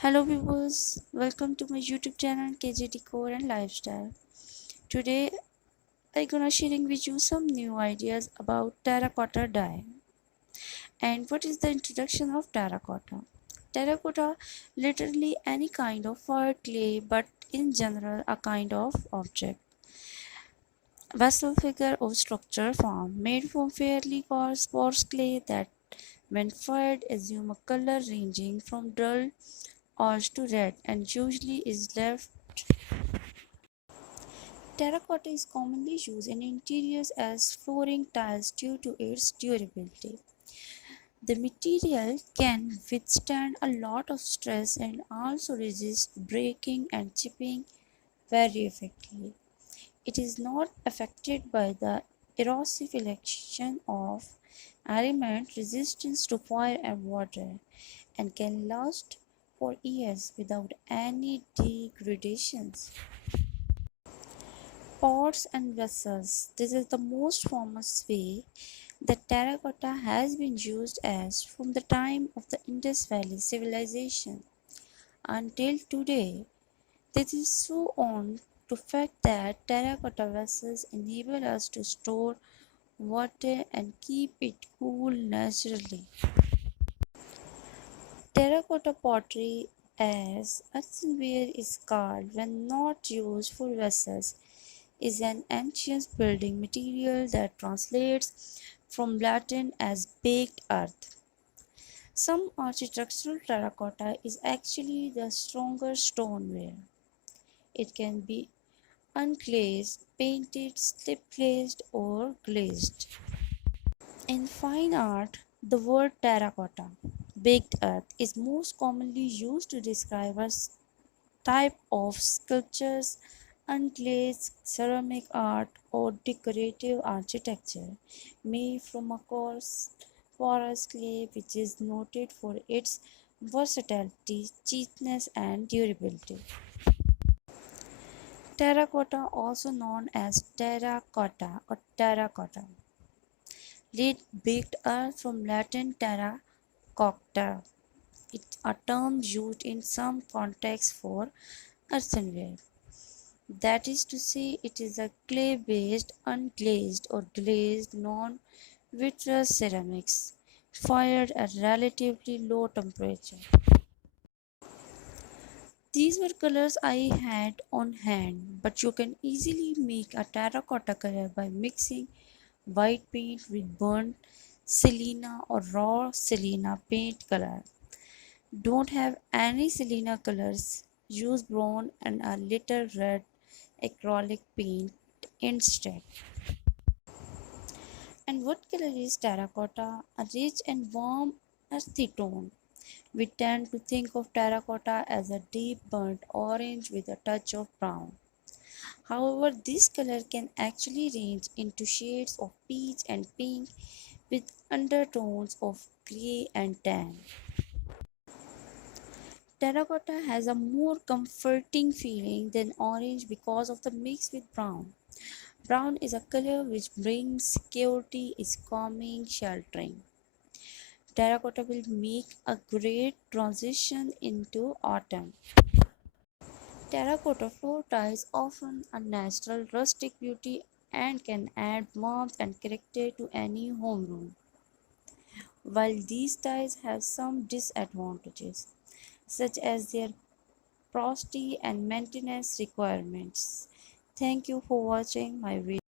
Hello viewers, welcome to my YouTube channel KJ Decor and Lifestyle. Today I'm gonna sharing with you some new ideas about terracotta dye. And what is the introduction of terracotta? Terracotta literally any kind of fire clay, but in general a kind of object, vessel, figure or structure form made from fairly coarse clay that when fired assume a color ranging from dull orange to red and usually is left. Terracotta is commonly used in interiors as flooring tiles due to its durability. The material can withstand a lot of stress and also resist breaking and chipping very effectively. It is not affected by the erosive action of element resistance to fire and water and can last for years without any degradations. Pots and vessels. This is the most famous way that terracotta has been used as from the time of the Indus Valley civilization until today. This is so on to fact that terracotta vessels enable us to store water and keep it cool naturally. Terracotta pottery, as earthenware is called when not used for vessels, is an ancient building material that translates from Latin as baked earth. Some architectural terracotta is actually the stronger stoneware. It can be unglazed, painted, slip glazed, or glazed. In fine art, the word terracotta, baked earth, is most commonly used to describe a type of sculptures, unglazed ceramic art, or decorative architecture made from a coarse porous clay which is noted for its versatility, cheapness, and durability. Terracotta, also known as terracotta or terracotta, lead baked earth from Latin terra cotta. It's a term used in some contexts for earthenware. That is to say, it is a clay-based, unglazed or glazed non-vitreous ceramics fired at relatively low temperature. These were colors I had on hand, but you can easily make a terracotta color by mixing white paint with burnt sienna or raw sienna paint color. Don't have any sienna colors, use brown and a little red acrylic paint instead. And what color is terracotta? A rich and warm earthy tone. We tend to think of terracotta as a deep burnt orange with a touch of brown. However, this color can actually range into shades of peach and pink with undertones of grey and tan. Terracotta has a more comforting feeling than orange because of the mix with brown. Brown is a color which brings security, is calming, sheltering. Terracotta will make a great transition into autumn. Terracotta floor tiles often a natural rustic beauty and can add warmth and character to any home room. While these tiles have some disadvantages, such as their porosity and maintenance requirements. Thank you for watching my video.